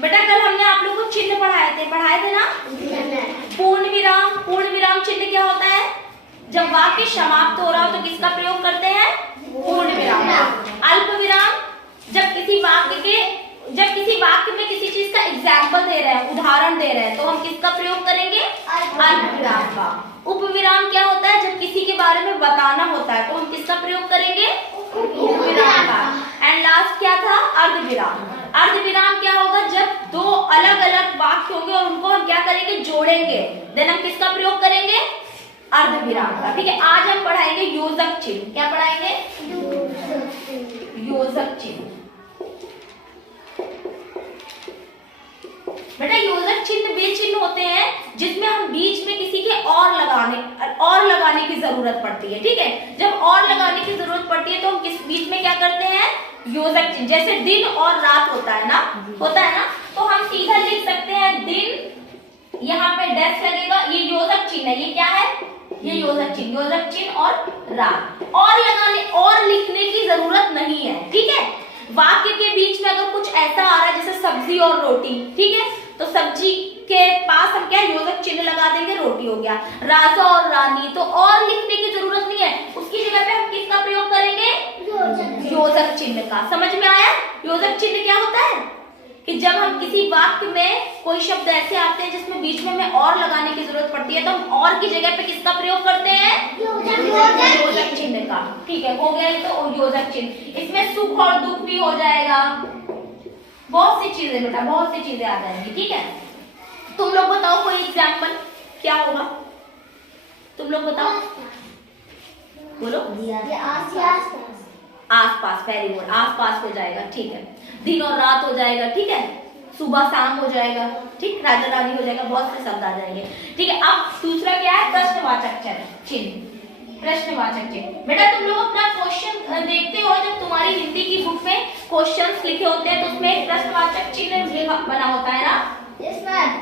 बेटा कल हमने आप लोगों को चिन्ह पढ़ाए थे ना? पूर्ण विराम चिन्ह क्या होता है? जब वाक्य समाप्त हो रहा हो तो किसका प्रयोग करते हैं? पूर्ण विराम। अल्प विराम, जब किसी वाक्य में किसी चीज का एग्जाम्पल दे रहे हैं, उदाहरण दे रहे हैं, तो हम किसका प्रयोग करेंगे? अल्प विराम का। उपविराम क्या होता है? जब किसी के बारे में बताना होता है तो हम किसका प्रयोग करेंगे? उपविराम का। एंड लास्ट क्या था? अर्धविराम। अर्धविराम क्या होगा? जब दो अलग अलग वाक्य होंगे और उनको हम क्या करेंगे? जोड़ेंगे, देन हम किसका प्रयोग करेंगे? अर्धविराम का। ठीक है, आज हम पढ़ाएंगे योजक चिन्ह। क्या पढ़ाएंगे? योजक चिन्ह। बेटा योजक चिन्ह वे चिन्ह होते हैं जिसमें हम बीच में किसी के और लगाने की जरूरत पड़ती है। ठीक है, जब और लगाने की जरूरत पड़ती है तो हम किस बीच में क्या करते हैं? योजक चिन्ह। जैसे दिन और रात होता है ना, तो हम सीधा लिख सकते हैं दिन, यहाँ पे डैश लगेगा, ये योजक चिन्ह है। ये क्या है? ये योजक चिन्ह और रात। और लिखने की जरूरत नहीं है। ठीक है, वाक्य के बीच में अगर कुछ ऐसा आ रहा है जैसे सब्जी और रोटी, ठीक है, तो सब्जी के पास हम क्या योजक चिन्ह लगा देंगे, रोटी हो गया। राजा और रानी, तो और लिखने की जरूरत नहीं है, उसकी जगह पे हम किसका प्रयोग करेंगे? योजक चिन्ह का। समझ में आया? योजक चिन्ह क्या होता है कि जब हम किसी वाक्य में कोई शब्द ऐसे आते हैं जिसमें बीच में हमें और लगाने की जरूरत पड़ती है तो हम और की जगह पे किसका प्रयोग करते हैं? योजक चिन्ह का। ठीक है, हो गया ये तो योजक चिन्ह। इसमें सुख और दुख भी हो जाएगा, बहुत सी चीजें बेटा, बहुत सी चीजें आ जाएंगी। ठीक है, तुम लोग बताओ कोई एग्जाम्पल क्या होगा? तुम लोग बताओ, बोलो। आसपास, वेरी गुड, आसपास हो जाएगा। ठीक है, दिन और रात हो जाएगा। ठीक है, सुबह शाम हो जाएगा। ठीक, राजा रानी हो जाएगा, बहुत से शब्द आ जाएंगे। ठीक है, अब दूसरा क्या है? प्रश्नवाचक चिन्ह। प्रश्नवाचक चिन्ह बेटा तुम लोग अपना क्वेश्चन देखते हो, जब तुम्हारी हिंदी की बुक में क्वेश्चंस लिखे होते हैं तो उसमें एक प्रश्नवाचक चिन्ह बना होता है ना?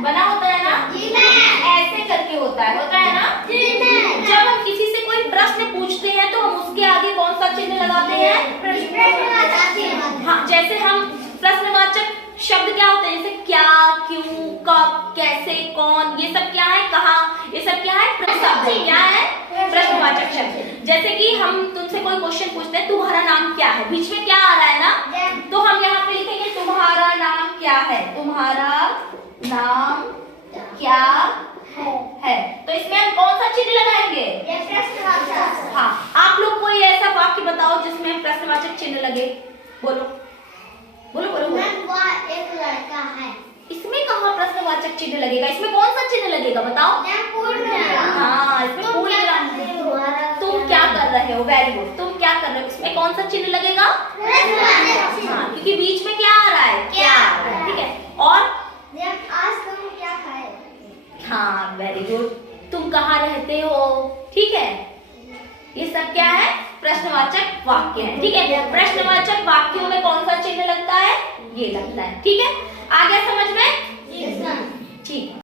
बना होता है ना? ऐसे करके होता है ना? जब हम किसी से कोई प्रश्न पूछते हैं तो हम उसके आगे कौन सा चिन्ह लगाते हैं? हाँ, जैसे हम प्रश्नवाचक शब्द क्या होते हैं? जैसे क्या, क्यों, कब, कैसे, कौन, ये सब क्या है? कहाँ, ये सब क्या है? शब्द क्या है? प्रश्नवाचक शब्द। जैसे कि हम तुमसे कोई क्वेश्चन पूछते हैं, तुम्हारा नाम क्या है? बीच में क्या आ रहा है ना, तो हम यहाँ पे लिखेंगे तुम्हारा नाम क्या है? तुम्हारा नाम क्या है? तो इसमें हम कौन सा चिन्ह लगाएंगे? हाँ, आप लोग कोई ऐसा वाक्य बताओ जिसमें प्रश्नवाचक चिन्ह लगे। बोलो बोलो बोलो, बोलो। एक लड़का है, इसमें कहाँ प्रश्नवाचक चिन्ह लगेगा? इसमें कौन सा चिन्ह लगेगा बताओ? हाँ, इसमें पूर्ण विराम। तुम क्या कर रहे हो? वेरी गुड, तुम क्या कर रहे हो? इसमें कौन सा चिन्ह लगेगा? हाँ, क्योंकि बीच में क्या आ रहा है? क्या आ रहा है। ठीक है, और आज तुम क्या खाए? हाँ, वेरी गुड, तुम कहाँ रहते हो? ठीक है, ये सब क्या है? प्रश्नवाचक वाक्य है। ठीक है, प्रश्नवाचक वाक्यों में कौन सा चिन्ह लगता है? ये लगता है। ठीक है, आ गया समझ में? Yes, ठीक।